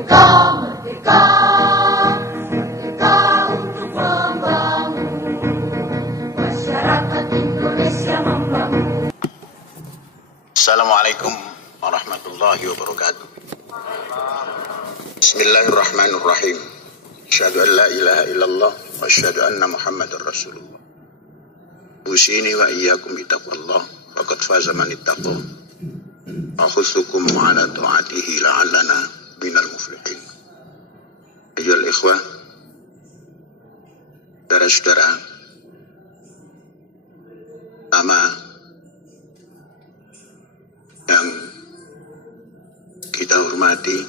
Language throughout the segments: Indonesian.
Merdeka, merdeka, merdeka untuk membangun masyarakat Indonesia membangun. Assalamualaikum warahmatullahi wabarakatuh. Bismillahirrahmanirrahim. Asyhadu an la ilaha illallah wa asyhadu anna Muhammadar Rasulullah. Usini wa iyyakum bitaqwallah faqad faza man ittaqa. Akhusukum ala ta'atihi la'allana minal muflihin. Ayyuhal ikhwah, saudara-saudara, pertama yang kita hormati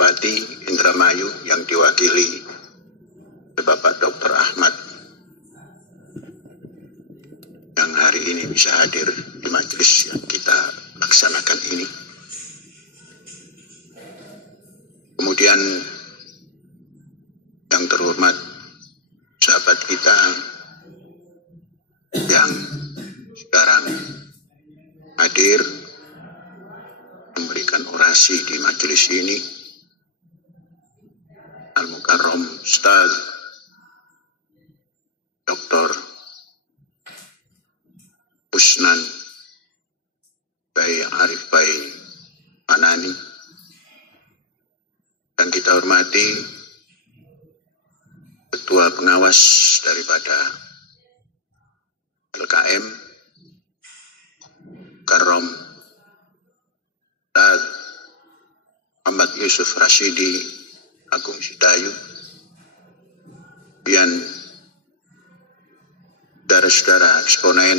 Bupati Indramayu yang diwakili oleh Bapak Dr. Ahmad yang hari ini bisa hadir di majelis yang kita laksanakan ini. Kemudian yang terhormat sahabat kita yang sekarang hadir memberikan orasi di majelis ini, Al-Mukarram Ustaz Dr. Usnan Bayi Arif Bayi Manani, dan kita hormati Ketua Pengawas daripada LKM Karom Ustaz Muhammad Yusuf Rashidi Agung Sidayu, kemudian saudara-saudara eksponen,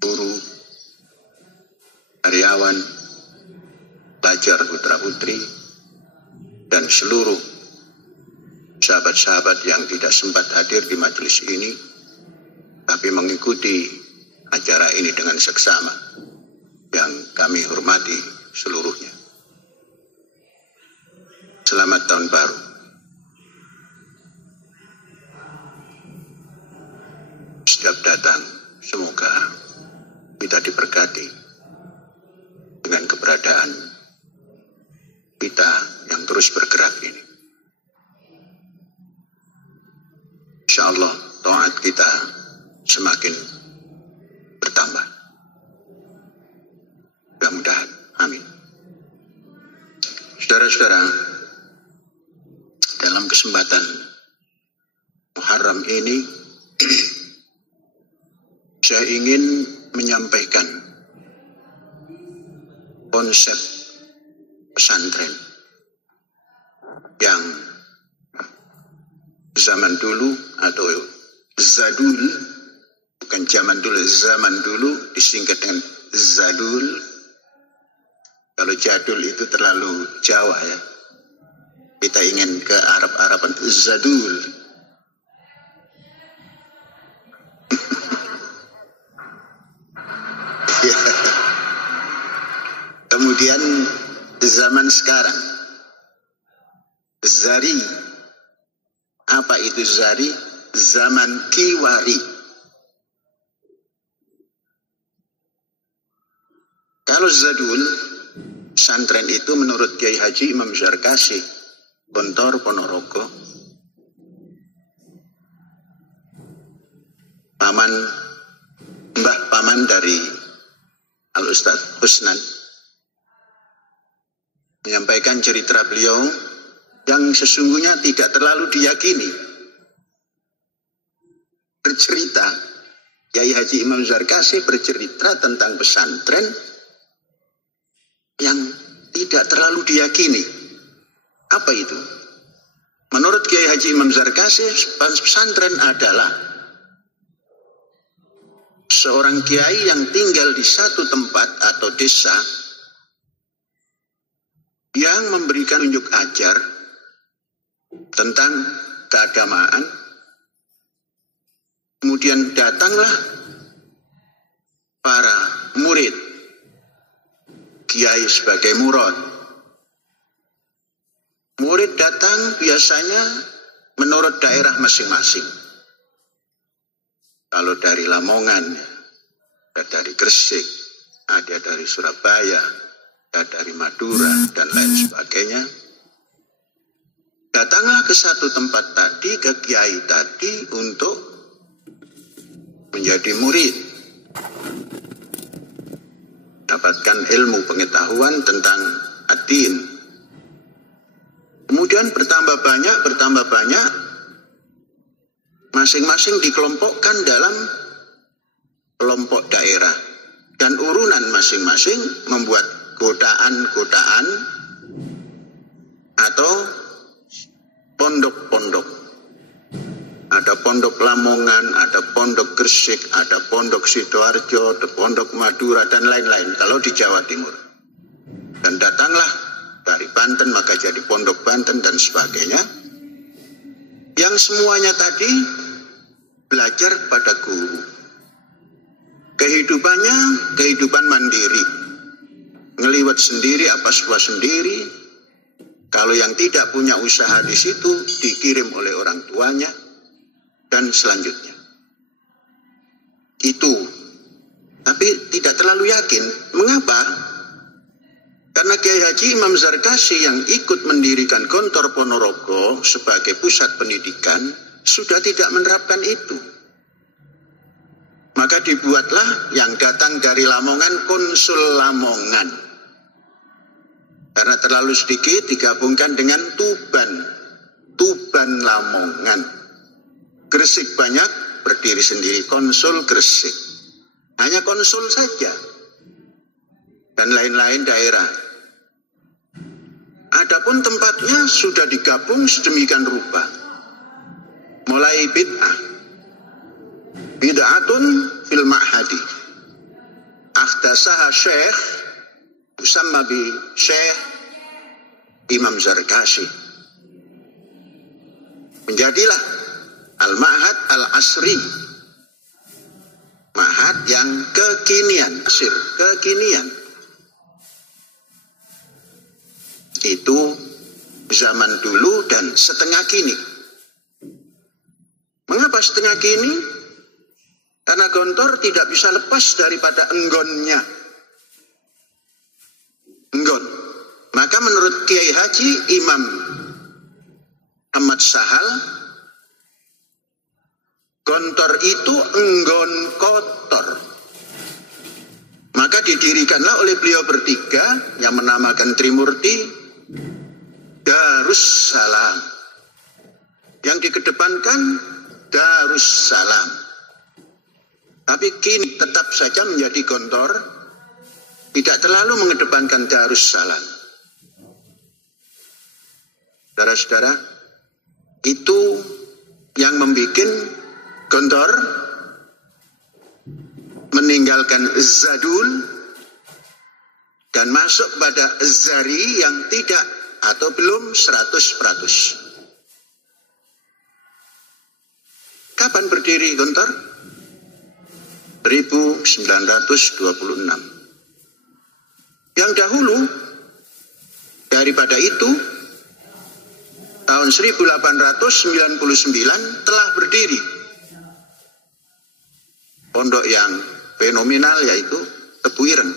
guru, karyawan, pelajar putra-putri, dan seluruh sahabat-sahabat yang tidak sempat hadir di majelis ini, tapi mengikuti acara ini dengan seksama, yang kami hormati seluruhnya. Selamat Tahun Baru. Setiap datang, semoga kita diberkati dengan keberadaan kita yang terus bergerak ini. Insya Allah taat kita semakin bertambah. Mudah-mudahan. Amin. Saudara-saudara, dalam kesempatan Muharram ini saya ingin menyampaikan konsep pesantren yang zaman dulu atau zadul, bukan zaman dulu, zaman dulu disingkat dengan zadul. Kalau jadul itu terlalu Jawa ya. Kita ingin ke Arab-Araban, zadul. Kemudian zaman sekarang, zari. Apa itu zari? Zaman kiwari. Kalau zadul, pesantren itu menurut Kiai Haji Imam Zarkasi Gontor Ponorogo, mbah paman dari Al-Ustadz Husnan, menyampaikan cerita beliau yang sesungguhnya tidak terlalu diyakini. Bercerita, Kiai Haji Imam Zarkasi bercerita tentang pesantren yang tidak terlalu diyakini. Apa itu? Menurut Kiai Haji Imam Zarkasi, pesantren adalah seorang kiai yang tinggal di satu tempat atau desa yang memberikan unjuk ajar tentang keagamaan. Kemudian datanglah para murid, kiai sebagai murad. Murid datang biasanya menurut daerah masing-masing. Kalau dari Lamongan, ada dari Gresik, ada dari Surabaya, dari Madura, dan lain sebagainya. Datanglah ke satu tempat tadi, ke kiai tadi untuk menjadi murid. Dapatkan ilmu pengetahuan tentang ad-din. Kemudian bertambah banyak, masing-masing dikelompokkan dalam kelompok daerah. Dan urunan masing-masing membuat godaan-godaan atau pondok-pondok. Ada pondok Lamongan, ada pondok Gresik, ada pondok Sidoarjo, ada pondok Madura, dan lain-lain kalau di Jawa Timur. Dan datanglah dari Banten, maka jadi pondok Banten dan sebagainya. Yang semuanya tadi belajar pada guru. Kehidupannya kehidupan mandiri. Ngeliwat sendiri, apa suah sendiri. Kalau yang tidak punya usaha di situ dikirim oleh orang tuanya dan selanjutnya. Itu. Tapi tidak terlalu yakin. Mengapa? Karena Kiai Haji Imam Zarkasy yang ikut mendirikan Gontor Ponorogo sebagai pusat pendidikan sudah tidak menerapkan itu. Maka dibuatlah yang datang dari Lamongan Konsul Lamongan. Karena terlalu sedikit digabungkan dengan Tuban Lamongan. Gresik banyak, berdiri sendiri Konsul Gresik. Hanya konsul saja. Dan lain-lain daerah. Adapun tempatnya sudah digabung sedemikian rupa. Mulai bid'ah. Bid'atun fil ma'hadi. Akhdasaha syekh usamma bi Syekh Imam Zarkasy. Menjadilah Al-Ma'had Al-Asri. Ma'had yang kekinian, kekinian. Itu zaman dulu dan setengah kini. Mengapa setengah kini? Karena Gontor tidak bisa lepas daripada enggonnya. Enggon. Maka menurut Kiai Haji Imam Ahmad Sahal, Gontor itu enggon kotor. Maka didirikanlah oleh beliau bertiga yang menamakan Trimurti Darussalam. Yang dikedepankan Darussalam. Tapi kini tetap saja menjadi Gontor, tidak terlalu mengedepankan Darussalam. Saudara-saudara, itu yang membuat Gontor meninggalkan Zadul dan masuk pada Zari yang tidak atau belum 100%. Kapan berdiri Gontor? 1926. Yang dahulu daripada itu tahun 1899 telah berdiri pondok yang fenomenal yaitu Tebu Ireng.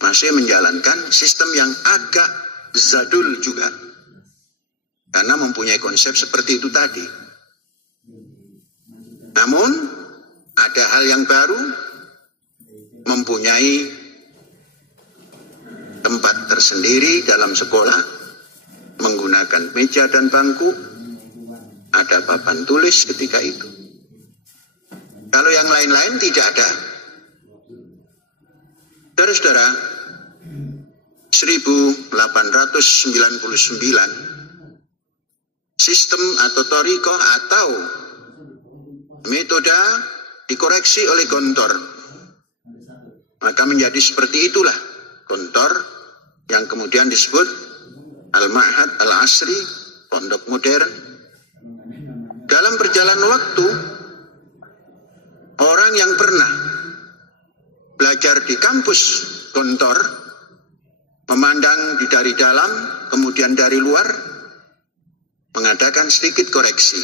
Masih menjalankan sistem yang agak zadul juga karena mempunyai konsep seperti itu tadi. Namun ada hal yang baru, mempunyai tempat tersendiri dalam sekolah, menggunakan meja dan bangku, ada papan tulis ketika itu. Kalau yang lain-lain tidak ada. Saudara-saudara, 1899, sistem atau thariqah atau metode dikoreksi oleh Gontor. Maka menjadi seperti itulah Gontor yang kemudian disebut Al-Ma'had Al-Asri, pondok modern. Dalam perjalanan waktu, orang yang pernah belajar di kampus Gontor, memandang dari dalam, kemudian dari luar, mengadakan sedikit koreksi.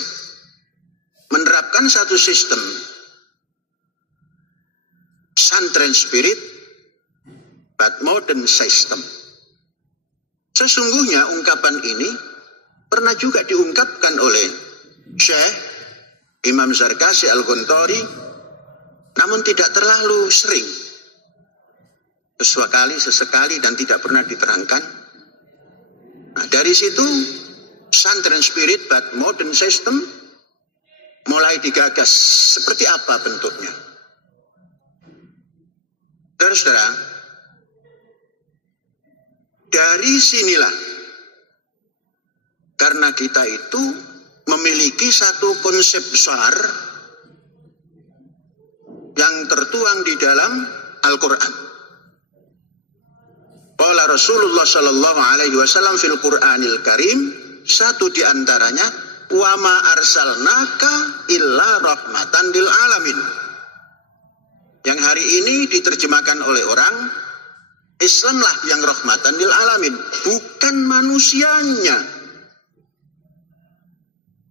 Menerapkan satu sistem pesantren spirit but modern system. Sesungguhnya ungkapan ini pernah juga diungkapkan oleh Syekh Imam Zarkasi Al-Ghantari, namun tidak terlalu sering. Sesekali dan tidak pernah diterangkan. Nah, dari situ pesantren spirit but modern system mulai digagas. Seperti apa bentuknya? Saudara-saudara, dari sinilah, karena kita itu memiliki satu konsep besar yang tertuang di dalam Al-Quran. Qala Rasulullah sallallahu alaihi wasallam fil Qur'anil Karim, satu di antaranya, wa ma arsalnaka illa rahmatan lil alamin. Yang hari ini diterjemahkan oleh orang Islamlah yang rahmatan lil alamin, bukan manusianya.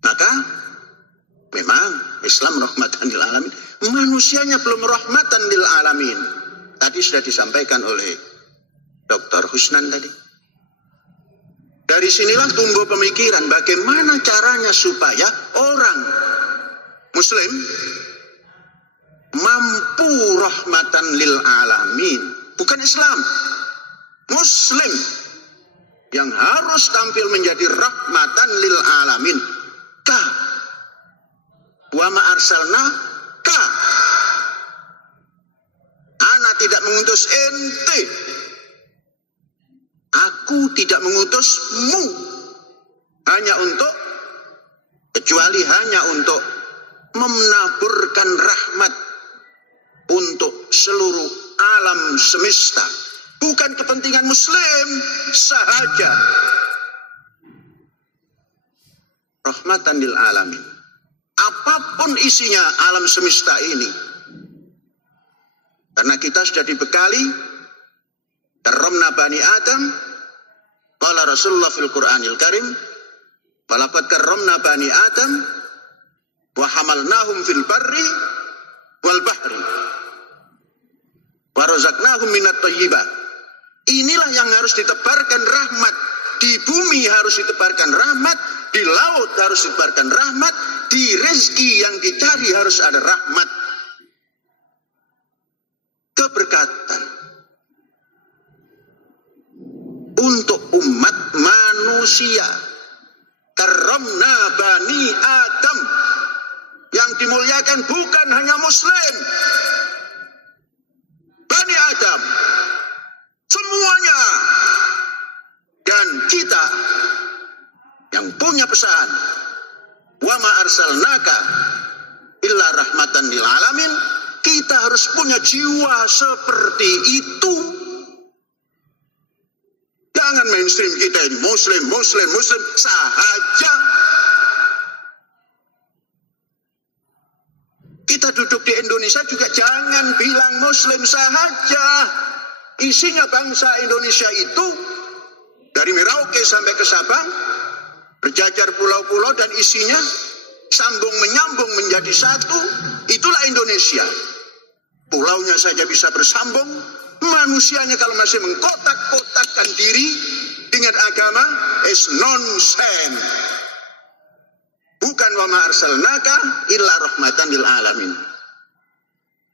Maka memang Islam rahmatan lil alamin, manusianya belum rahmatan lil alamin. Tadi sudah disampaikan oleh Dr. Husnan tadi. Dari sinilah tumbuh pemikiran bagaimana caranya supaya orang Muslim mampu rahmatan lil alamin. Bukan Islam, Muslim yang harus tampil menjadi rahmatan lil alamin. Ka wa ma arsalna ka, ana tidak mengutus ente, aku tidak mengutusmu, kecuali hanya untuk menaburkan rahmat untuk seluruh alam semesta. Bukan kepentingan Muslim sahaja. Rahmatan lil alamin. Apapun isinya alam semesta ini. Karena kita sudah dibekali karramna bani Adam. Qala Rasulullah fil Qur'anil Karim, walaqad karramna bani Adam wa hamalnahum fil barri wal bahri wa razaqnahum minat thayyibat. Inilah yang harus ditebarkan rahmat. Di bumi harus ditebarkan rahmat, di laut harus ditebarkan rahmat, di rezeki yang dicari harus ada rahmat. Keberkatan untuk umat manusia. Karramna bani Adam. Yang dimuliakan bukan hanya Muslim, Bani Adam semuanya. Dan kita yang punya pesan, wa ma arsalnaka illa rahmatan lil alamin, kita harus punya jiwa seperti itu. Jangan mainstream kita ini Muslim sahaja. Kita duduk di Indonesia juga jangan bilang Muslim sahaja. Isinya bangsa Indonesia itu dari Merauke sampai ke Sabang, berjajar pulau-pulau dan isinya sambung menyambung menjadi satu. Itulah Indonesia. Pulaunya saja bisa bersambung, manusianya kalau masih mengkotak-kotakkan diri dengan agama is nonsense. Bukan wa ma arsalnaka illa rahmatan lil alamin.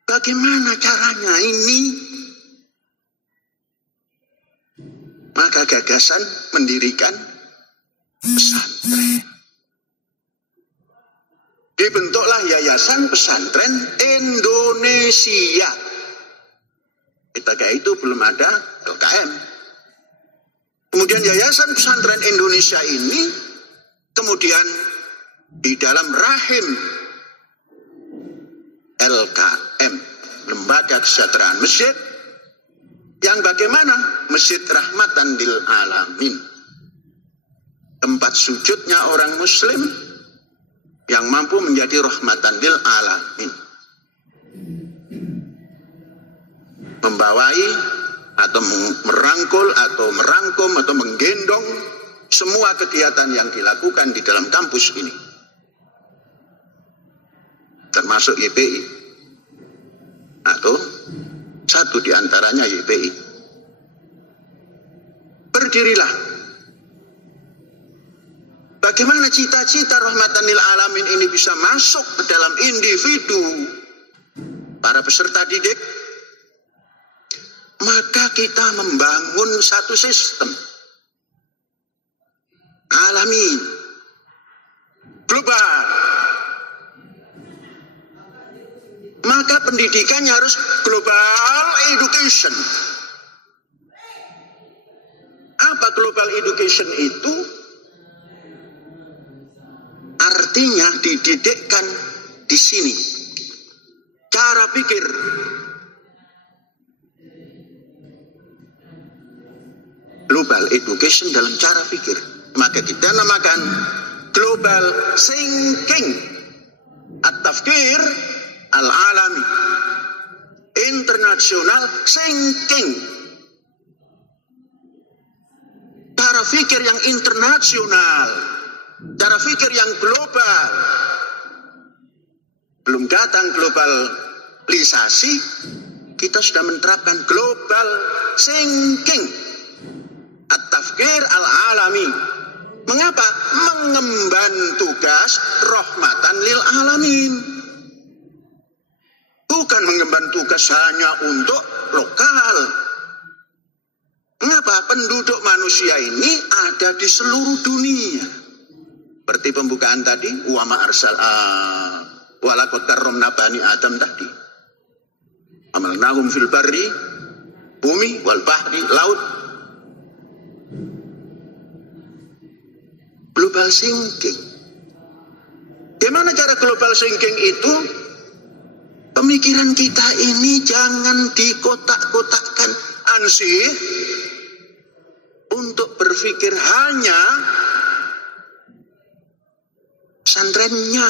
Bagaimana caranya ini? Maka gagasan mendirikan pesantren. Dibentuklah Yayasan Pesantren Indonesia. Ketika itu belum ada LKM. Kemudian Yayasan Pesantren Indonesia ini kemudian di dalam rahim LKM, Lembaga Kesejahteraan Masjid, yang bagaimana? Masjid Rahmatan lil Alamin. Tempat sujudnya orang Muslim yang mampu menjadi rahmatan lil alamin. Membawai atau merangkul atau merangkum atau menggendong semua kegiatan yang dilakukan di dalam kampus ini. Termasuk YPI. Atau satu di antaranya YPI. pikirilah bagaimana cita-cita rahmatan lil alamin ini bisa masuk ke dalam individu para peserta didik. Maka kita membangun satu sistem alami, global. Maka pendidikannya harus global education. Apa global education itu? Artinya dididikkan di sini. Cara pikir. Global education dalam cara pikir. Maka kita namakan global thinking. At-tafkir al-alami. International thinking. Cara pikir yang internasional. Cara pikir yang global. Belum datang globalisasi, kita sudah menerapkan global thinking. At-tafkir al-alami. Mengapa? Mengemban tugas rahmatan lil alamin. Bukan mengemban tugas hanya untuk lokal. Mengapa? Penduduk manusia ini ada di seluruh dunia. Seperti pembukaan tadi, wa ma arsal walaqad karramna bani Adam tadi. Amalnahum fil barri, bumi, wal bahri, laut. Global thinking. Gimana cara global thinking itu? Pemikiran kita ini jangan dikotak-kotakkan ansih untuk berpikir hanya pesantrennya,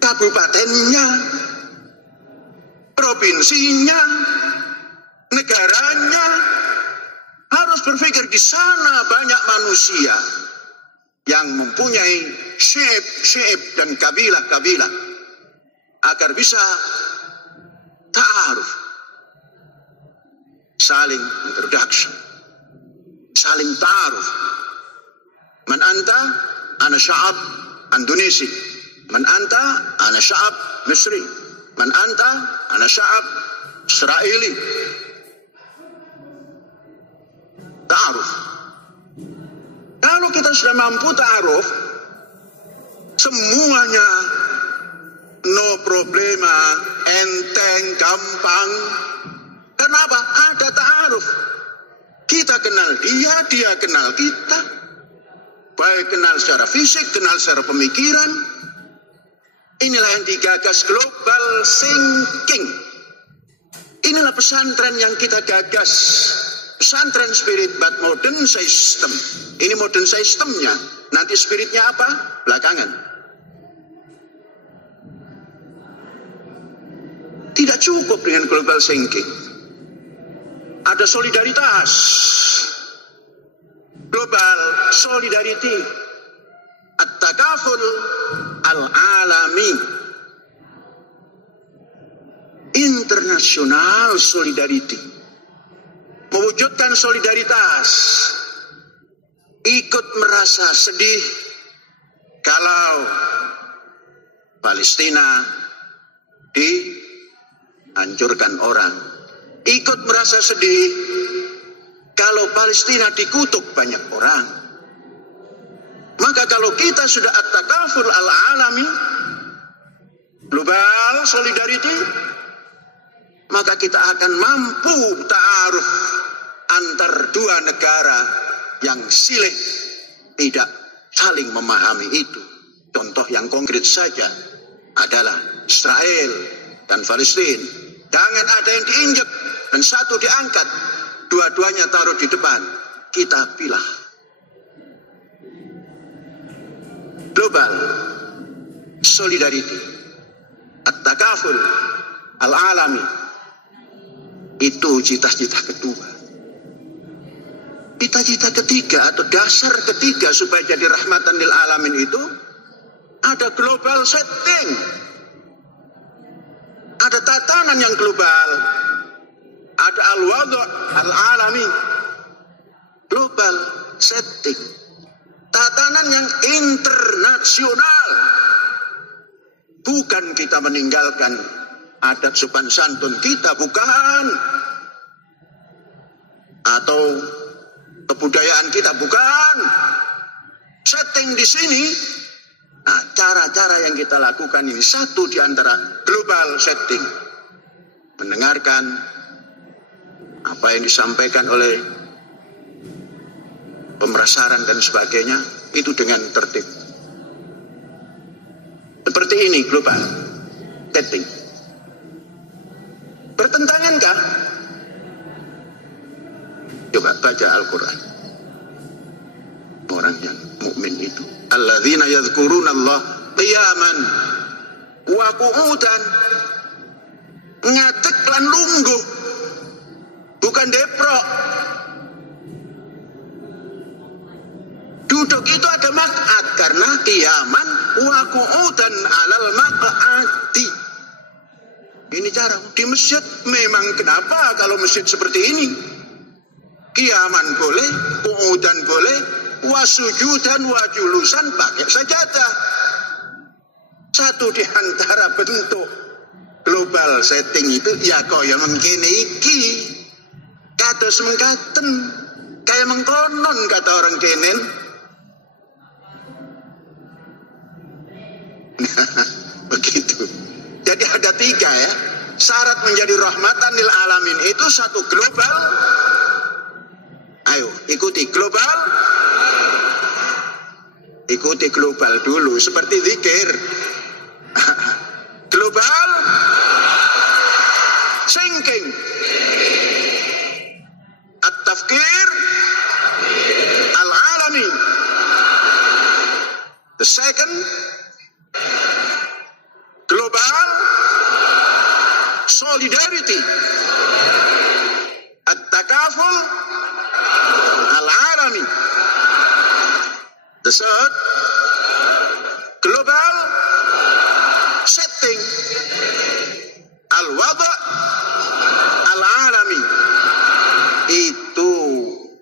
kabupatennya, provinsinya, negaranya. Harus berpikir di sana banyak manusia yang mempunyai syi'ib dan kabilah-kabilah agar bisa ta'aruf, saling introduction, saling ta'aruf. Man anta, ana sya'ab Indonesia. Man anta, ana sya'ab Misri. Man anta, ana sya'ab Israeli. Ta'aruf. Kalau kita sudah mampu ta'aruf, semuanya no problema, enteng, gampang. Kenapa? Ada ta'aruf. Kita kenal dia, dia kenal kita. Baik kenal secara fisik, kenal secara pemikiran. Inilah yang digagas global thinking. Inilah pesantren yang kita gagas. Pesantren spirit but modern system. Ini modern systemnya. Nanti spiritnya apa? Belakangan. Tidak cukup dengan global thinking. Ada solidaritas. Global solidarity. At-takaful al-alami. International solidarity. Mewujudkan solidaritas. Ikut merasa sedih kalau Palestina dihancurkan orang. Ikut merasa sedih kalau Palestina dikutuk banyak orang. Maka kalau kita sudah at-takaful al-alami, global solidarity, maka kita akan mampu ta'aruf antar dua negara yang silih tidak saling memahami itu. Contoh yang konkret saja adalah Israel dan Palestina. Jangan ada yang diinjak dan satu diangkat. Dua-duanya taruh di depan. Kita pilih. Global solidarity. At-takaful al-alami. Itu cita-cita kedua. Cita-cita ketiga atau dasar ketiga supaya jadi rahmatan lil alamin itu ada global setting. Ada tatanan yang global. Ada ada al-wadu' al-alami, global setting, tatanan yang internasional. Bukan kita meninggalkan adat sopan santun kita, bukan, atau kebudayaan kita, bukan. Setting di sini, nah, cara-cara yang kita lakukan ini satu di antara global setting. Mendengarkan apa yang disampaikan oleh pemerasaran dan sebagainya, itu dengan tertib. Seperti ini global setting. Bertentangankah? Coba baca Al-Quran. Orang yang mukmin itu, alladzina yadhkuruna Allah qiyaman wa qu'udan, ngadeg lan lungguh, bukan deprok. Duduk itu ada maq'ad, karena qiyaman wa qu'udan alal maq'adi. Ini cara di masjid. Memang kenapa kalau masjid seperti ini? Qiyaman boleh, qu'udan boleh, wasujudan wajulusan pakai sajadah. Satu di antara bentuk global setting itu ya kaya mengkene iki, kados mengkaten, kaya mengkonon kata orang kenen. Begitu. Jadi ada 3 ya. Syarat menjadi rahmatan lil alamin itu satu global. Ayo ikuti global. Ikuti global dulu seperti zikir. Global thinking, at-tafkir al-alami. The second global solidarity, at-takaful al-alami. The third global setting, al-wadu' al-alami. Itu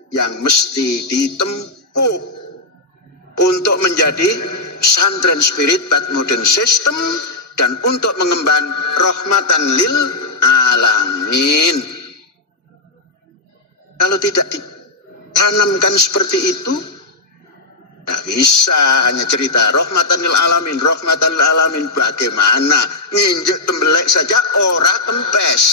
yang mesti ditempuh untuk menjadi santren spirit but modern system dan untuk mengemban rahmatan lil alamin. Kalau tidak ditanamkan seperti itu, tidak bisa hanya cerita rahmatan lil alamin, rahmatan lil alamin. Bagaimana? Nginjek tembelek saja ora kempes.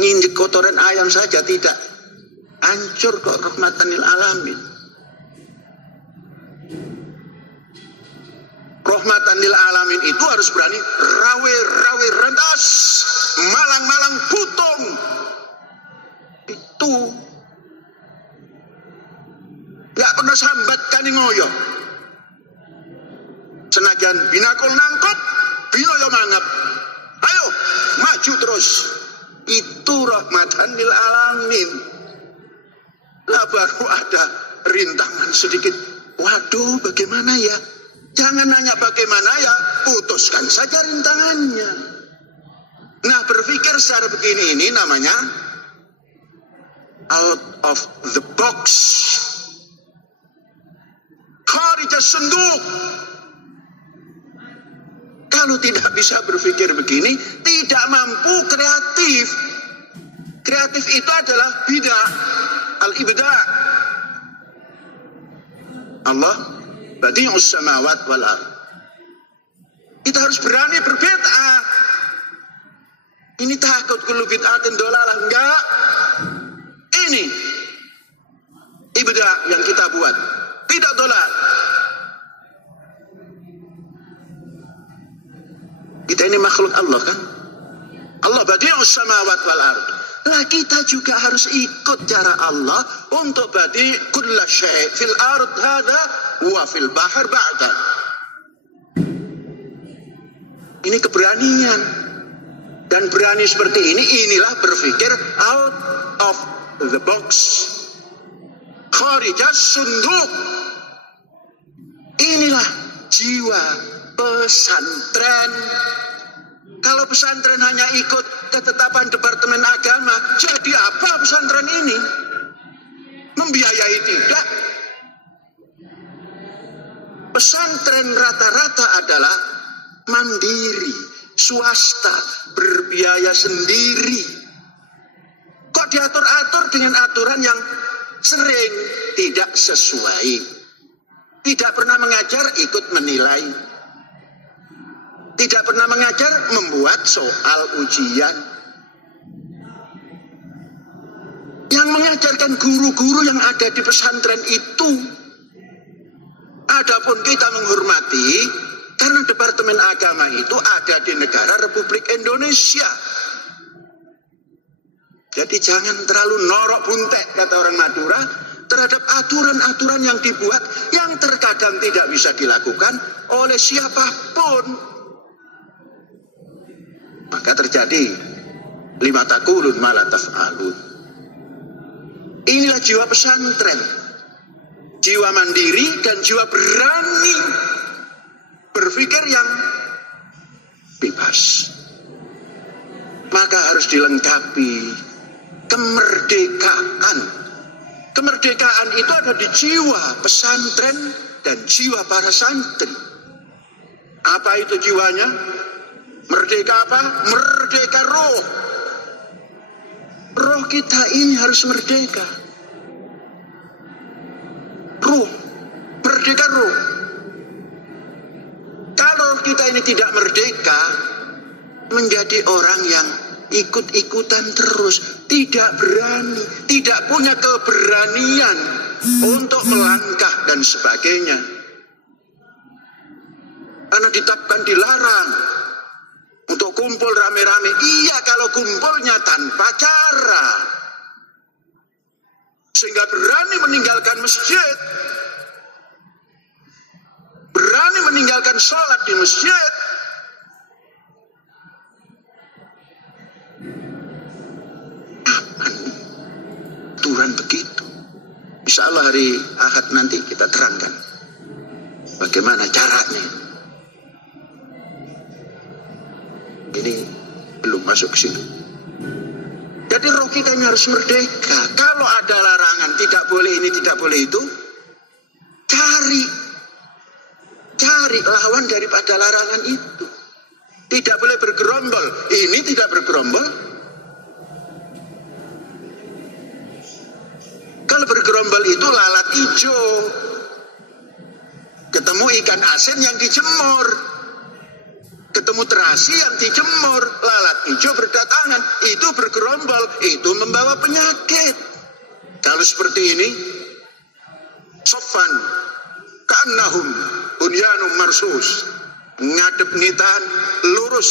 Nginjek kotoran ayam saja tidak. Hancur kok rahmatan lil alamin. Rahmatan lil alamin itu harus berani rawe-rawe rendas, malang-malang putung. Itu gak pernah sambat kani ngoyo. Senajan binakul nangkep, binoyo mangap. Ayo, maju terus. Itu rahmatan lil alamin. Lah baru ada rintangan sedikit. Waduh, bagaimana ya? Jangan nanya bagaimana ya, putuskan saja rintangannya. Nah, berpikir secara begini ini namanya out of the box. Kharija senduk. Kalau tidak bisa berpikir begini, tidak mampu kreatif. Kreatif itu adalah bid'ah, al-ibda'. Allah badi'us samawat wal ardh. Kita harus berani berbid'ah. Ini takut kullu bid'atin dolalah, enggak. Ini ibda' yang kita buat, tidak dolal. Kita ini makhluk Allah kan? Allah badi'us samawat wal ardh. Nah, kita juga harus ikut cara Allah untuk badi' kulla syai' fil ardh hadha wa fil bahr ba'da. Ini keberanian. Dan berani seperti ini, inilah berpikir out of the box. Kharijas sunduk. Inilah jiwa pesantren. Kalau pesantren hanya ikut ketetapan Departemen Agama, jadi apa pesantren ini? Membiayai tidak. Pesantren rata-rata adalah mandiri, swasta, berbiaya sendiri. Kok diatur-atur dengan aturan yang sering tidak sesuai? Tidak pernah mengajar, ikut menilai. Tidak pernah mengajar, membuat soal ujian. Yang mengajarkan guru-guru yang ada di pesantren itu. Adapun kita menghormati, karena Departemen Agama itu ada di negara Republik Indonesia. Jadi jangan terlalu norok buntek, kata orang Madura, terhadap aturan-aturan yang dibuat, yang terkadang tidak bisa dilakukan oleh siapapun. Maka terjadi lima taqulun ma la taf'alun. Inilah jiwa pesantren. Jiwa mandiri dan jiwa berani berpikir yang bebas. Maka harus dilengkapi kemerdekaan. Kemerdekaan itu ada di jiwa pesantren dan jiwa para santri. Apa itu jiwanya? Merdeka apa? Merdeka roh. Roh kita ini harus merdeka. Roh, merdeka roh. Kalau kita ini tidak merdeka, menjadi orang yang ikut-ikutan terus, tidak berani, tidak punya keberanian untuk melangkah dan sebagainya. Karena ditetapkan dilarang untuk kumpul rame-rame. Iya, kalau kumpulnya tanpa cara. Sehingga berani meninggalkan masjid, berani meninggalkan sholat di masjid. Aturan begitu. Insya Allah hari Ahad nanti kita terangkan bagaimana caranya. Ini belum masuk ke situ. Jadi roh kita ini harus merdeka. Kalau ada larangan, tidak boleh ini, tidak boleh itu, cari lawan daripada larangan itu. Tidak boleh bergerombol. Ini tidak bergerombol. Kalau bergerombol itu lalat hijau. Ketemu ikan asin yang dijemur. Ketemu terasi yang dijemur, lalat hijau berdatangan, itu bergerombol, itu membawa penyakit. Kalau seperti ini, sofan, ka'annahum bunyanum marsus, ngadep ngitan, lurus,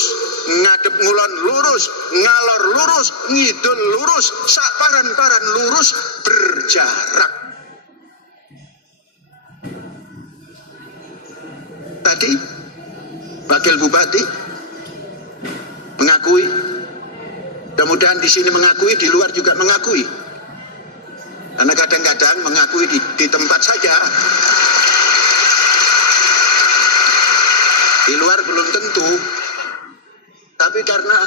ngadep ngulon lurus, ngalor lurus, ngidul lurus, saparan-paran lurus, berjarak. Tadi Wakil Bupati mengakui, mudah-mudahan di sini mengakui, di luar juga mengakui. Karena kadang-kadang mengakui di tempat saja, di luar belum tentu. Tapi karena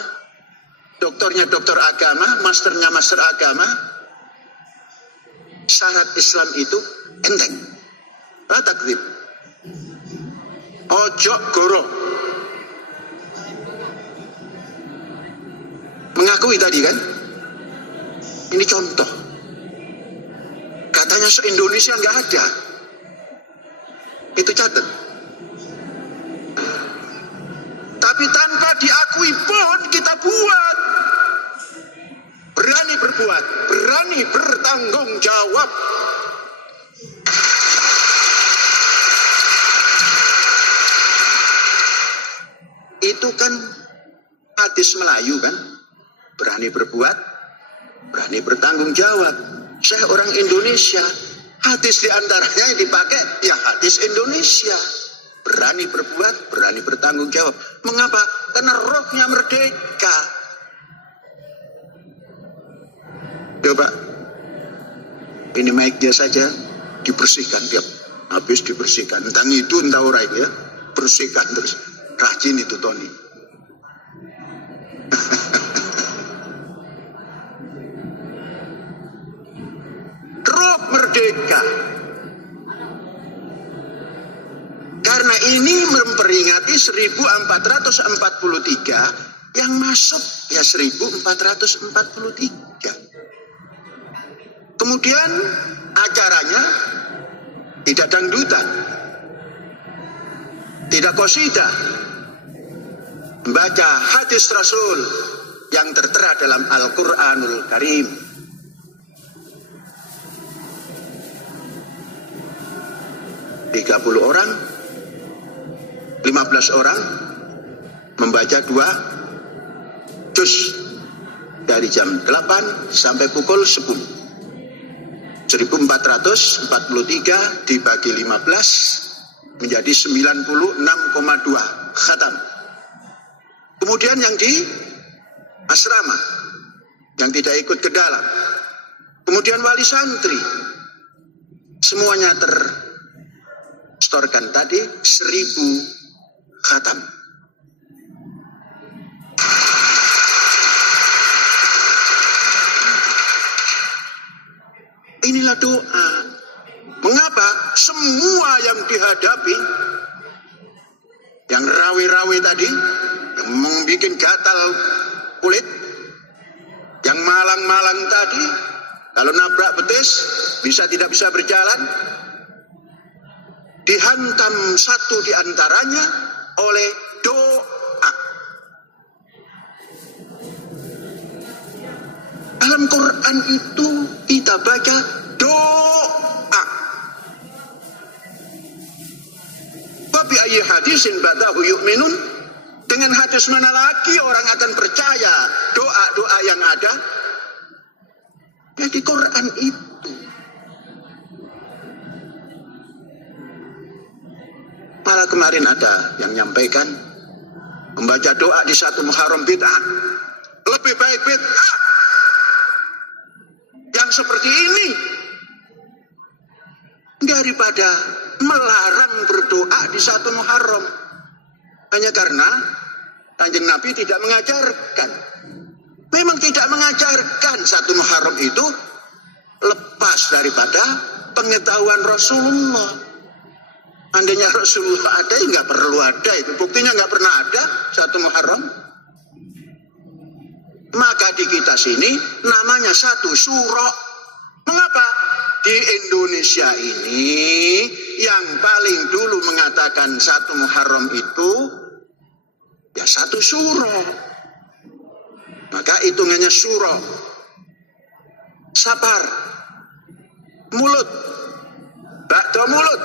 doktornya doktor agama, masternya master agama, syarat Islam itu enteng, la takdzib, ojo goro. Mengakui tadi kan, ini contoh. Katanya se-Indonesia nggak ada, itu catat. Tapi tanpa diakui pun kita buat. Berani berbuat, berani bertanggung jawab. Itu kan hadis Melayu kan, berani berbuat, berani bertanggung jawab. Saya orang Indonesia, hadis diantaranya yang dipakai ya hadis Indonesia. Berani berbuat, berani bertanggung jawab. Mengapa? Karena rohnya merdeka. Coba, ini mic-nya saja dibersihkan tiap habis dibersihkan. Entah itu entah orang ya, bersihkan terus. Rajin itu Tony. ini memperingati 1443, yang masuk ya 1443. Kemudian acaranya tidak dangdutan, tidak qasidah, membaca hadis Rasul yang tertera dalam Al-Quranul Karim. (30 orang, 15 orang membaca 2 juz dari jam 8 sampai pukul 10. 1443 dibagi 15 menjadi 96,2 khatam. Kemudian yang di asrama, yang tidak ikut ke dalam, kemudian wali santri, semuanya terstorkan tadi 1000 khatam. Inilah doa. Mengapa semua yang dihadapi, yang rawi-rawi tadi, yang membuat gatal kulit, yang malang-malang tadi, kalau nabrak betis bisa tidak bisa berjalan, dihantam satu di antaranya oleh doa. Dalam Quran itu kita baca doa. Wa bi ayyi hadisin ba'dahu yu'minun? Dengan hadis mana lagi orang akan percaya doa-doa yang ada? Ya di Quran itu. Malah kemarin ada yang nyampaikan membaca doa di 1 Muharram bid'ah. Lebih baik bid'ah yang seperti ini daripada melarang berdoa di 1 Muharram. Hanya karena Kanjeng Nabi tidak mengajarkan. Memang tidak mengajarkan 1 Muharram itu lepas daripada pengetahuan Rasulullah. Andainya Rasulullah ada, ya nggak perlu ada itu. Buktinya nggak pernah ada 1 Muharram. Maka di kita sini namanya 1 Syuro. Mengapa? Di Indonesia ini yang paling dulu mengatakan 1 Muharram itu ya 1 Syuro. Maka hitungannya Syuro. Sapar, mulut, bakdo mulut,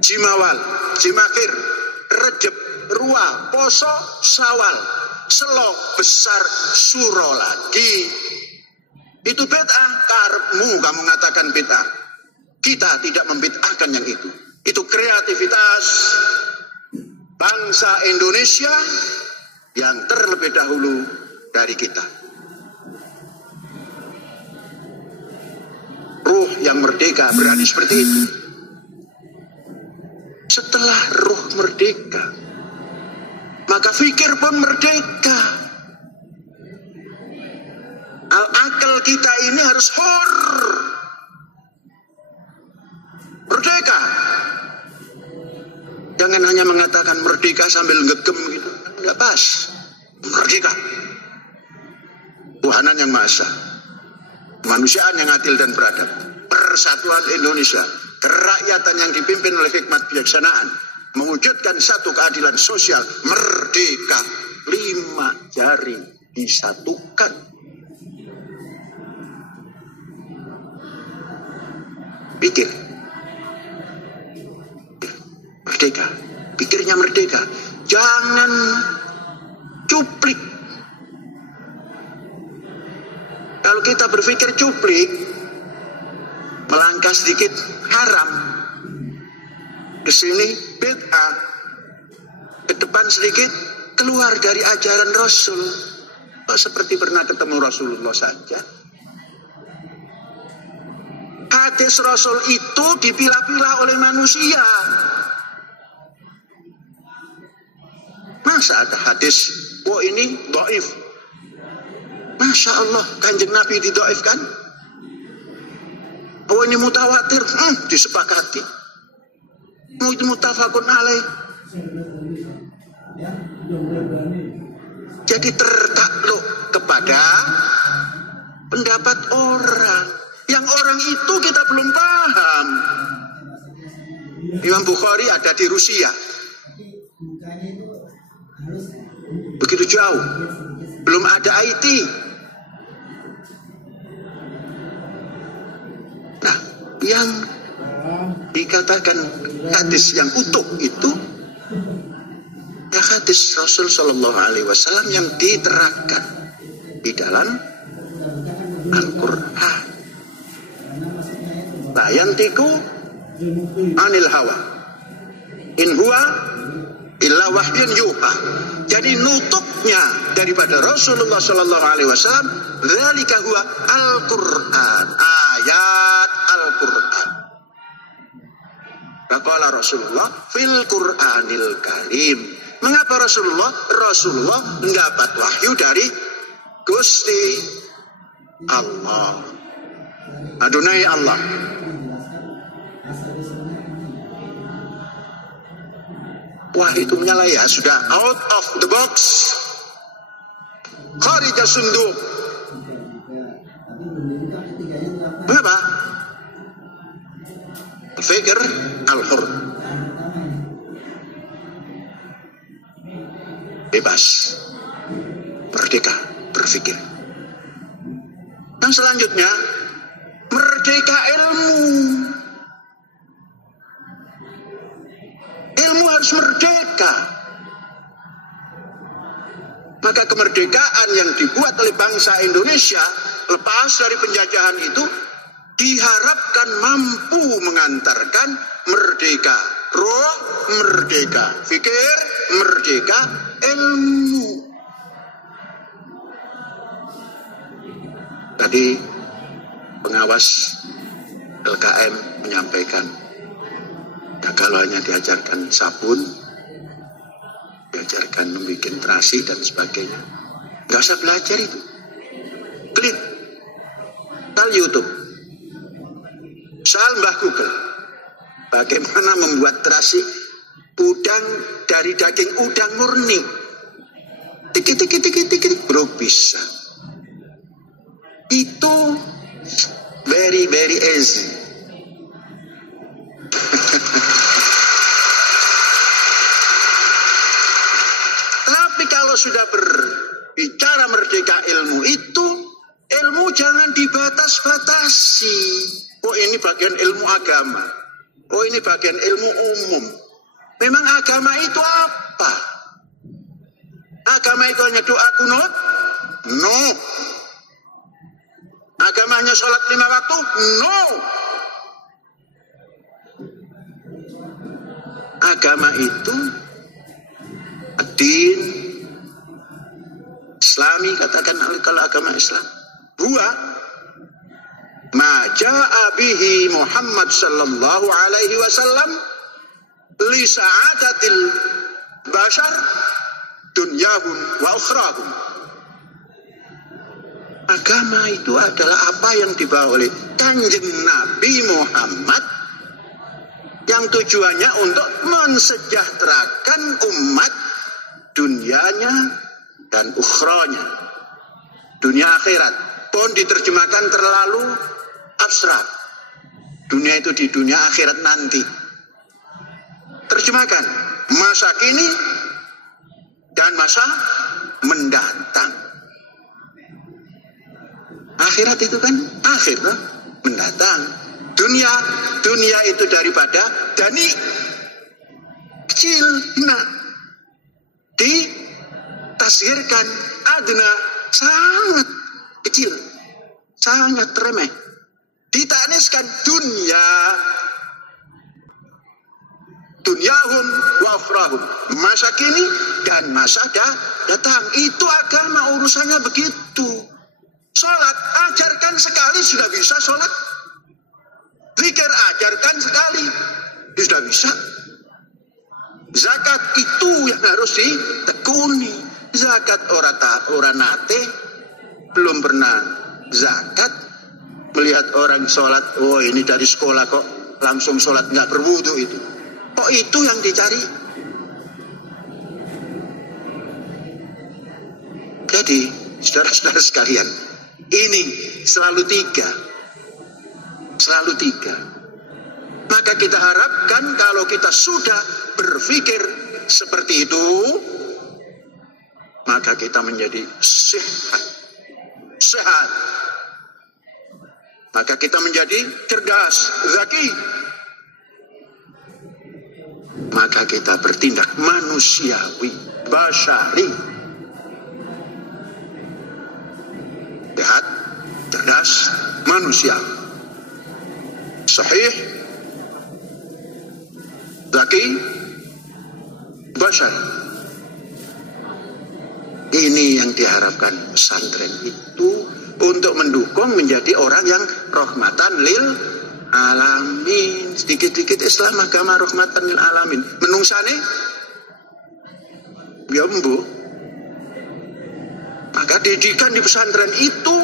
Jimawal, Jimakir, Rejeb, Rua, Poso, Sawal, Selo, Besar, Suro lagi. Itu bid'ah. Karepmu kamu mengatakan bid'ah. Kita tidak membid'ahkan yang itu. Itu kreativitas bangsa Indonesia yang terlebih dahulu dari kita. Ruh yang merdeka berani seperti itu. Setelah ruh merdeka, maka fikir pun merdeka. Akal kita ini harus merdeka. Jangan hanya mengatakan merdeka sambil ngegem gitu. Nggak pas. Merdeka. Tuhanan yang Maha Esa. Kemanusiaan yang adil dan beradab. Persatuan Indonesia. Kerakyatan yang dipimpin oleh hikmat bijaksanaan. Mewujudkan satu keadilan sosial. Merdeka. 5 jari disatukan. Pikir. Merdeka. Pikirnya merdeka. Jangan cuplik. Kalau kita berpikir cuplik, melangkah sedikit haram, ke sini bid'ah, ke depan sedikit keluar dari ajaran Rasul. Kok seperti pernah ketemu Rasulullah saja. Hadis Rasul itu dipilah-pilah oleh manusia. Masa ada hadis, wah ini dhaif. Masya Allah, Kanjeng Nabi didoifkan. Oh ini mutawatir, disepakati. itu muttafaqun alaih. Jadi tertakluk kepada pendapat orang. Yang orang itu kita belum paham. Imam Bukhari ada di Rusia. Begitu jauh. Belum ada IT. Nah, yang dikatakan hadis yang utuh itu ya hadis Rasul Shallallahu Alaihi Wasallam yang diterangkan di dalam Al-Quran. La yantiku anil hawa in huwa illa wahyun yuha. Jadi nutupnya daripada Rasulullah Shallallahu Alaihi Wasallam dzalika huwa Al-Quran, ayat Al-Quran. Faqala Rasulullah fil Qur'anil Karim. Mengapa Rasulullah mendapat wahyu dari Gusti Allah, Adonai Allah. Wah, itu menyala ya, sudah out of the box, kharija sunduk. Berapa? Fikir al-hur, bebas, merdeka berpikir. Dan selanjutnya merdeka ilmu. Ilmu harus merdeka. Maka kemerdekaan yang dibuat oleh bangsa Indonesia lepas dari penjajahan itu diharapkan mampu mengantarkan merdeka roh, merdeka fikir, merdeka ilmu. Tadi pengawas LKM menyampaikan, ya kalau hanya diajarkan sabun, diajarkan membuat terasi dan sebagainya, nggak usah belajar itu. Klik, tal YouTube, soal Mbah Google, bagaimana membuat terasi udang dari daging udang murni. Tik, bro bisa. Itu very easy. Tapi kalau sudah berbicara merdeka ilmu itu, ilmu jangan dibatas-batasi. Oh, ini bagian ilmu agama. Oh, ini bagian ilmu umum. Memang agama itu apa? Agama itu hanya doa kunut? No. Agamanya sholat 5 waktu? No. Agama itu ad-din Islami, katakan kalau agama Islam. Huwa ma ja'a bihi Muhammad sallallahu alaihi wasallam li sa'adatil bashar dunyahum wa ukhrahum. Agama itu adalah apa yang dibawa oleh Kanjeng Nabi Muhammad yang tujuannya untuk mensejahterakan umat dunianya dan ukhranya, dunia akhirat. Pun diterjemahkan terlalu abstrak. Dunia itu di dunia akhirat nanti. Terjemahkan masa kini dan masa mendatang. Akhirat itu kan akhir, loh, mendatang. Dunia itu daripada dani kecil, nah ditasghirkan adna sangat kecil, sangat remeh, ditaniskan dunyahum wa ukhrahum, masa kini dan masa datang. Itu agama urusannya begitu. Sholat ajarkan sekali sudah bisa sholat. Zikir ajarkan sekali sudah bisa. Zakat itu yang harus ditekuni. Zakat orang nate belum pernah zakat, melihat orang sholat, oh ini dari sekolah kok langsung sholat nggak berwudu itu. Kok itu yang dicari? Jadi, saudara-saudara sekalian, ini selalu tiga. Selalu tiga. Maka kita harapkan kalau kita sudah berpikir seperti itu, maka kita menjadi sehat. Sehat. Maka kita menjadi cerdas, zaki. Maka kita bertindak manusiawi, basyari. Sehat, cerdas, manusiawi. Sahih, zaki, basyari. Ini yang diharapkan pesantren itu untuk mendukung menjadi orang yang rahmatan lil alamin. Sedikit-sedikit Islam agama rahmatan lil alamin. Menungsane ya mbu. Maka didikan di pesantren itu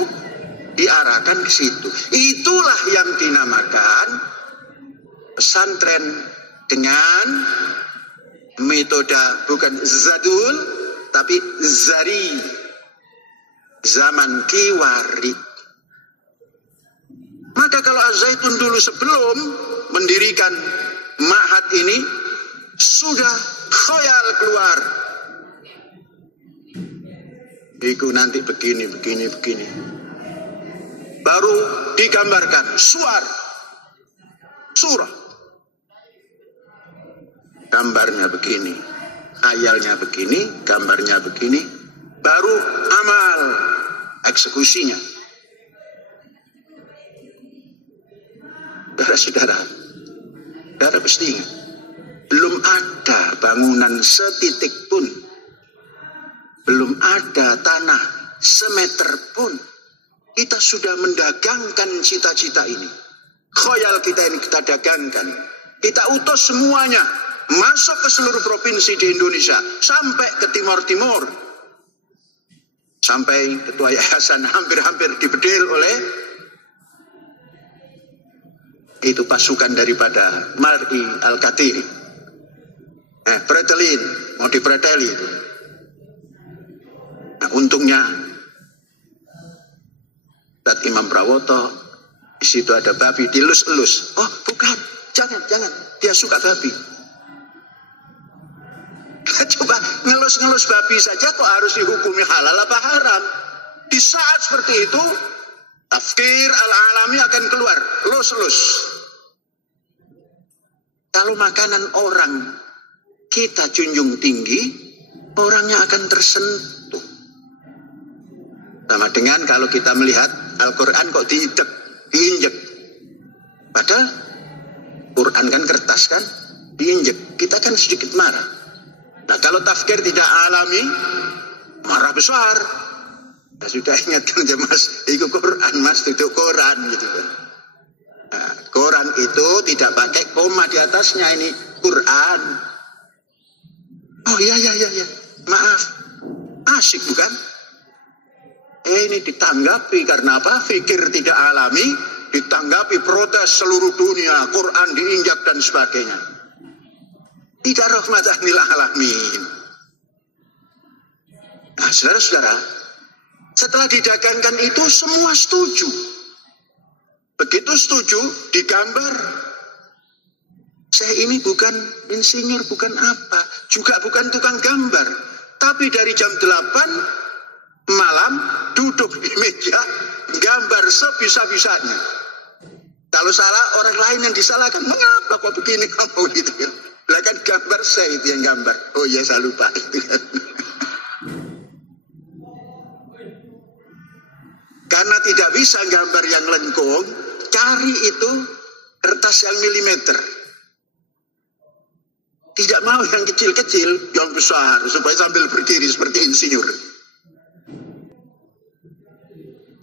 diarahkan ke situ. Itulah yang dinamakan pesantren dengan metode bukan zadul tapi zari, zaman kiwari. Maka kalau Az-Zaitun dulu sebelum mendirikan ma'had ini sudah khoyal keluar. Iku nanti begini. Baru digambarkan surah. Gambarnya begini, khayalnya begini, gambarnya begini, baru amal eksekusinya. Saudara-saudara pasti ingat, belum ada bangunan setitik pun, belum ada tanah semeter pun, kita sudah mendagangkan cita-cita ini. Khoyal kita ini kita dagangkan, kita utus semuanya masuk ke seluruh provinsi di Indonesia, sampai ke timur-timur, sampai ketua yayasan hampir-hampir dibedil oleh itu pasukan daripada Mar'i Al-Katiri. Pretelin, mau dipreteli. Nah, untungnya Ustadz Imam Prawoto, di situ ada babi, dilus-elus. Oh bukan, jangan, dia suka babi. Coba ngelus-ngelus babi saja kok harus dihukumi halal apa haram? Di saat seperti itu, tafkir al-alami akan keluar, lus-lus. Kalau makanan orang kita junjung tinggi, orangnya akan tersentuh. Sama dengan kalau kita melihat Al-Quran kok diinjek. Padahal Quran kan kertas kan, diinjek. Kita kan sedikit marah. Nah kalau tafkir tidak alami, marah besar. Nah, sudah ingatkan ya mas, itu Quran mas, itu Quran gitu kan. Nah, Quran itu tidak pakai koma di atasnya, ini Quran. Oh iya, maaf, asyik bukan? Ini ditanggapi karena apa? Fikir tidak alami, ditanggapi protes seluruh dunia, Quran diinjak dan sebagainya. Tidak rahmatan lil alamin. Nah, saudara-saudara, setelah didagangkan itu semua setuju. Begitu setuju, digambar. Saya ini bukan insinyur, bukan apa, juga bukan tukang gambar. Tapi dari jam 8 malam duduk di meja, gambar sebisa-bisanya. Kalau salah, orang lain yang disalahkan, mengapa kok begini kamu gitu ya? Lah kan gambar saya itu yang gambar. Oh iya saya lupa itu kan. Karena tidak bisa gambar yang lengkung, cari itu kertas yang milimeter. Tidak mau yang kecil-kecil, yang besar supaya sambil berdiri seperti insinyur.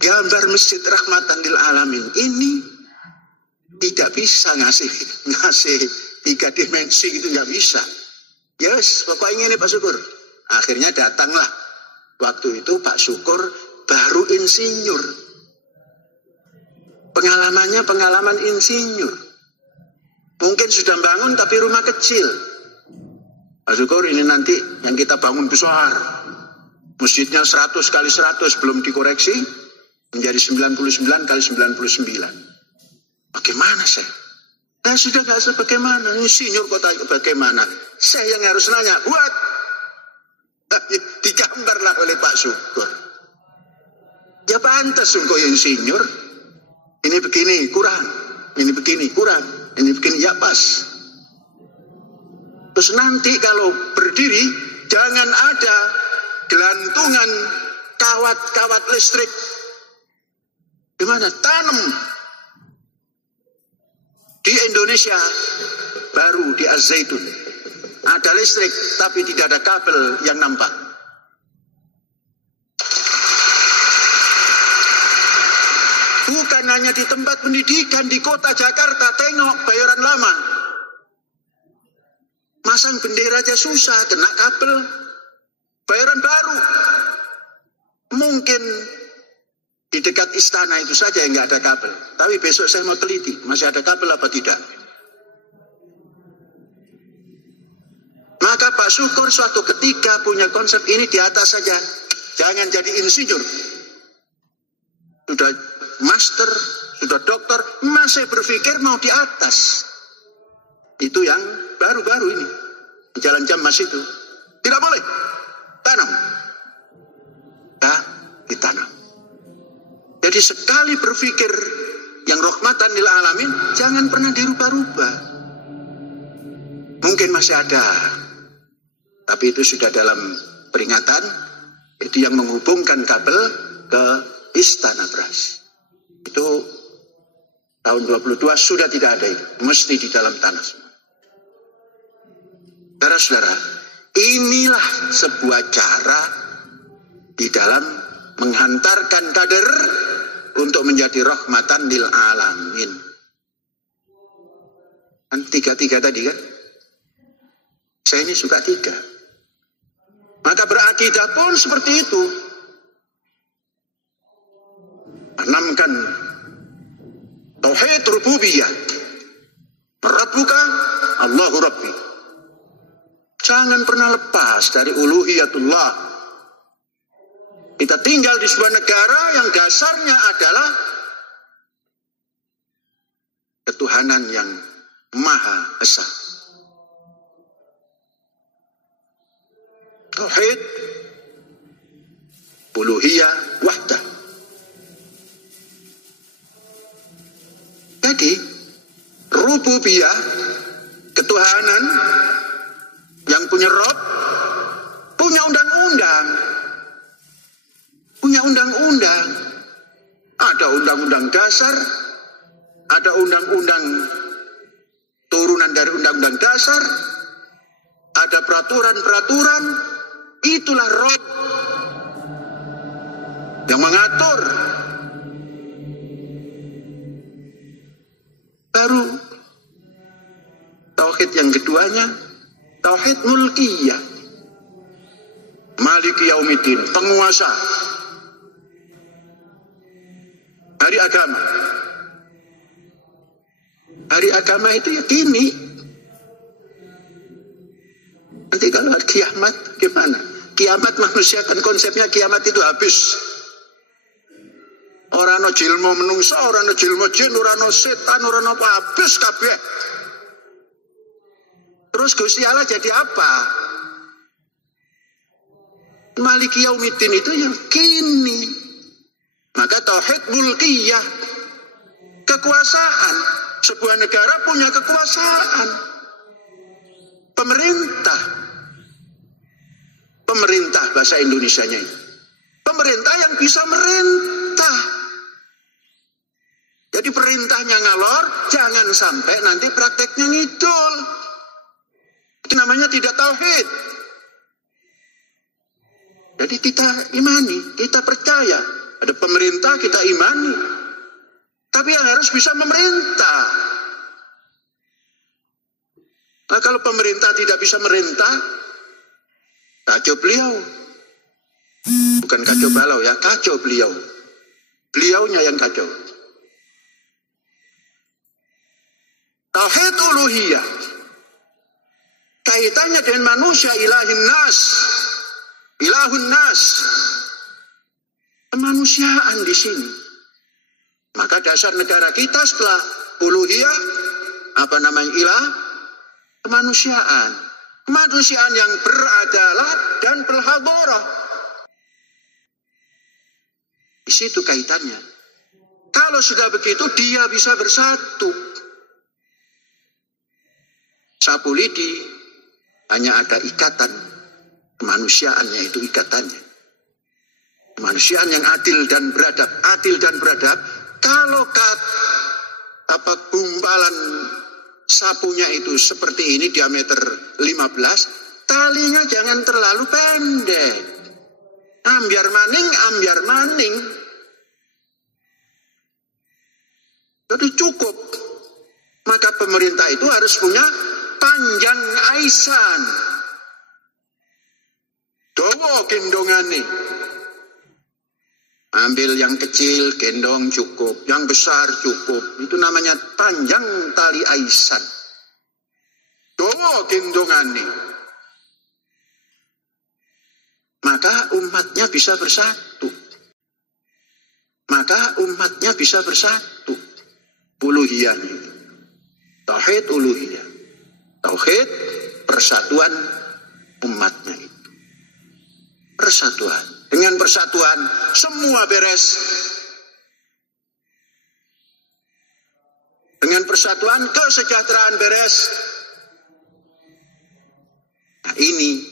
Gambar Masjid Rahmatan lil Alamin ini tidak bisa ngasih 3 dimensi itu nggak bisa. Yes, pokoknya ini Pak Syukur. Akhirnya datanglah. Waktu itu Pak Syukur baru insinyur. Pengalamannya pengalaman insinyur. Mungkin sudah bangun tapi rumah kecil. Pak syukur ini nanti yang kita bangun besar. Masjidnya 100 kali 100 belum dikoreksi. Menjadi 99 kali 99. Bagaimana saya? Nah sudah gak sebagaimana. Insinyur kok tanya bagaimana. Saya yang harus nanya. What? Digambarlah oleh Pak Syukur. Ya pantas kok insinyur. Ini begini kurang. Ini begini kurang. Ini begini ya pas. Terus nanti kalau berdiri jangan ada gelantungan kawat-kawat listrik. Gimana? Tanam. Di Indonesia baru di Az-Zaitun ada listrik tapi tidak ada kabel yang nampak. Bukan hanya di tempat pendidikan di kota Jakarta, tengok Bayoran Lama. Masang bendera aja susah, kena kabel. Bayoran Baru. Mungkin di dekat istana itu saja yang nggak ada kabel. Tapi besok saya mau teliti, masih ada kabel apa tidak. Maka Pak Syukur suatu ketika punya konsep ini di atas saja. Jangan jadi insinyur. Sudah master, sudah dokter, masih berpikir mau di atas. Itu yang baru-baru ini. Jalan Jamas itu. Tidak boleh. Tanam. Ditanam. Jadi sekali berpikir yang rahmatan lil alamin, jangan pernah dirubah-rubah. Mungkin masih ada. Tapi itu sudah dalam peringatan. Itu yang menghubungkan kabel ke Istana Beras. Itu tahun 22 sudah tidak ada itu. Mesti di dalam tanah semua. Saudara-saudara, inilah sebuah cara di dalam menghantarkan kader untuk menjadi rahmatan lil alamin. Kan tiga tadi kan? Saya ini suka 3. Maka berakidah pun seperti itu. Tanamkan tauhid rububiyah. Rabbuka Allahu Rabbi. Jangan pernah lepas dari uluhiyatullah. Kita tinggal di sebuah negara yang dasarnya adalah ketuhanan yang Maha Esa. Tauhid, uluhiyah, wahdah. Jadi, rububiyah, ketuhanan yang punya Rob, punya undang-undang. Punya undang-undang. Ada undang-undang dasar, ada undang-undang turunan dari undang-undang dasar, ada peraturan-peraturan, itulah Rob yang mengatur. Baru tauhid yang keduanya, tauhid mulkiyah. Maliki yaumiddin, penguasa. Hari agama. Hari agama itu ya kini. Nanti kalau kiamat gimana? Kiamat manusia kan konsepnya kiamat itu habis. Orang no jilmo menungsa, orang no jilmo jin, orang no setan, orang no habis kabeh. Terus Gusti Allah jadi apa? Maliki yaumiddin itu yang kini. Maka tauhid mulkiyah, kekuasaan. Sebuah negara punya kekuasaan. Pemerintah. Pemerintah bahasa Indonesianya itu. Pemerintah yang bisa merintah. Jadi perintahnya ngalor, jangan sampai nanti prakteknya ngidul. Itu namanya tidak tauhid. Jadi kita imani, kita percaya. Ada pemerintah kita imani. Tapi yang harus bisa memerintah. Nah kalau pemerintah tidak bisa merintah, kacau beliau. Bukan kacau balau ya, kacau beliau. Beliaunya yang kacau. Tauhid uluhiyah. Kaitannya dengan manusia, ilahun nas. Kemanusiaan di sini. Maka dasar negara kita setelah uluhiyah, ilah, kemanusiaan. Kemanusiaan yang beradalah dan berhadarah. Di situ kaitannya. Kalau sudah begitu, dia bisa bersatu. Sapu lidi hanya ada ikatan kemanusiaan, yaitu ikatannya. Kemanusiaan yang adil dan beradab. Kalau gumpalan sapunya itu seperti ini, diameter 15, talinya jangan terlalu pendek. Ambiar maning. Jadi cukup. Maka pemerintah itu harus punya panjang aisan. Dawa gendongane. Ambil yang kecil, gendong cukup. Yang besar cukup. Itu namanya panjang tali aisan. Dawa gendongane. Maka umatnya bisa bersatu. Uluhiyahnya. Tauhid uluhiyah. Tauhid persatuan umatnya itu. Persatuan. Dengan persatuan semua beres. Dengan persatuan kesejahteraan beres. Nah, ini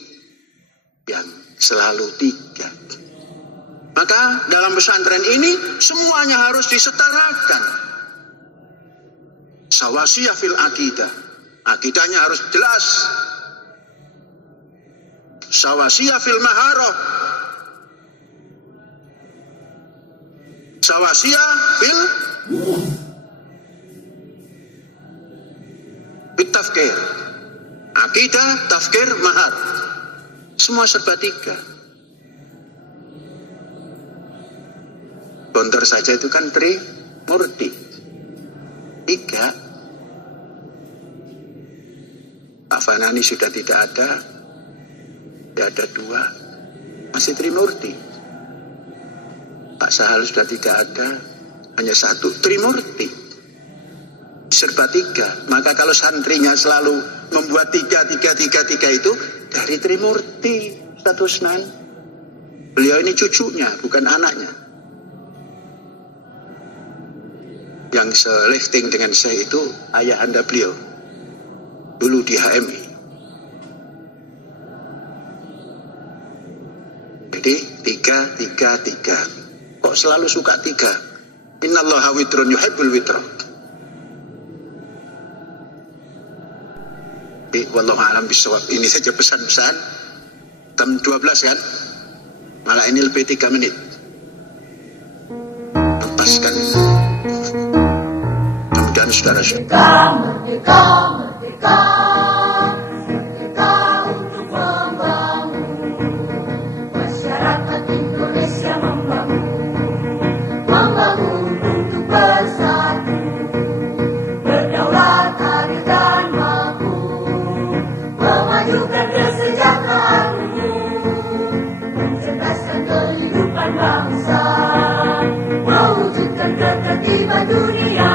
yang selalu 3. Maka dalam pesantren ini semuanya harus disetarakan. Sawasiyah fil akidah. Akidahnya harus jelas. Sawasiyah fil maharah. Sawasiyah fil tafkir. Akidah, tafkir, mahar. Semua serba 3. Konter saja itu kan trimurti. 3. Pak Fanani sudah tidak ada. Tidak ada 2. Masih trimurti. Pak Sahal sudah tidak ada. Hanya 1. Trimurti. Serba 3. Maka kalau santrinya selalu membuat 3 itu dari trimurti. Status Nan. Beliau ini cucunya, bukan anaknya. Yang selifting dengan saya itu ayah anda beliau. Dulu di HMI. Jadi 3. Kok selalu suka 3? Innallaha witrun yuhibbul witra. Wallahu a'lam bishawab. Ini saja pesan-pesan. Jam 12 kan? Malah ini lebih 3 menit. Lepaskan. Kemudian saudara-saudara. Merdeka untuk membangun. Masyarakat Indonesia membangun untuk bersatu. Berdaulat, adil dan makmur. Memajukan kesejahteraan umum. Mencerdaskan kehidupan bangsa. Mewujudkan ketertiban dunia.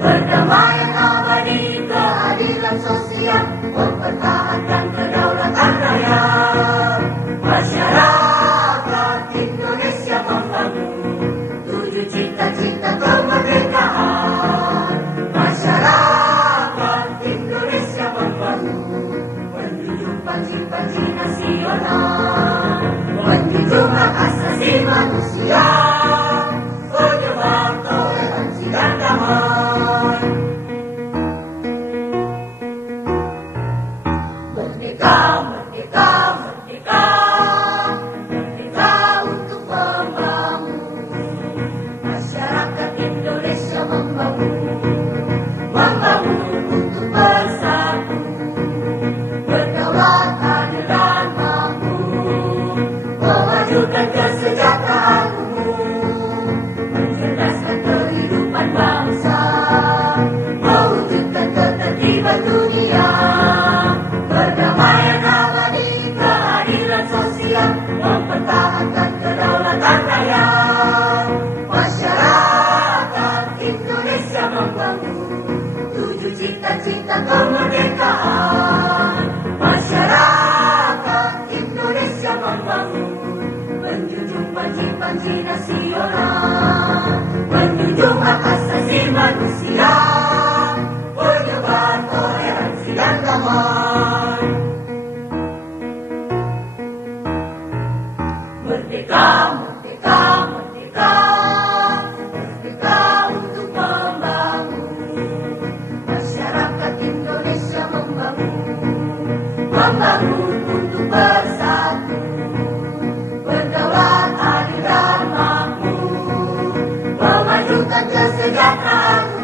Perdamaian abadi, keadilan sosial, mempertahankan kedaulatan rakyat. Masyarakat Indonesia membangun 7 cita-cita kemerdekaan. Masyarakat Indonesia membangun menjunjung panji-panji nasional, menjunjung hak asasi manusia, menyebar toleransi dan damai. Merdeka untuk membangun. Masyarakat Indonesia membangun untuk bersatu. Berdaulat, adil dan makmur. Memajukan kesejahteraan umum. Mencerdaskan kehidupan bangsa. Mewujudkan kemerdekaan. Masyarakat Indonesia membangun, menjunjung panji-panji nasional, menjunjung hak asasi manusia, menyebar toleransi dan damai. Merdeka, merdeka, merdeka, merdeka untuk membangun. Masyarakat Indonesia membangun untuk bersatu, berdaulat, adil dan makmur, memajukan kesejahteraan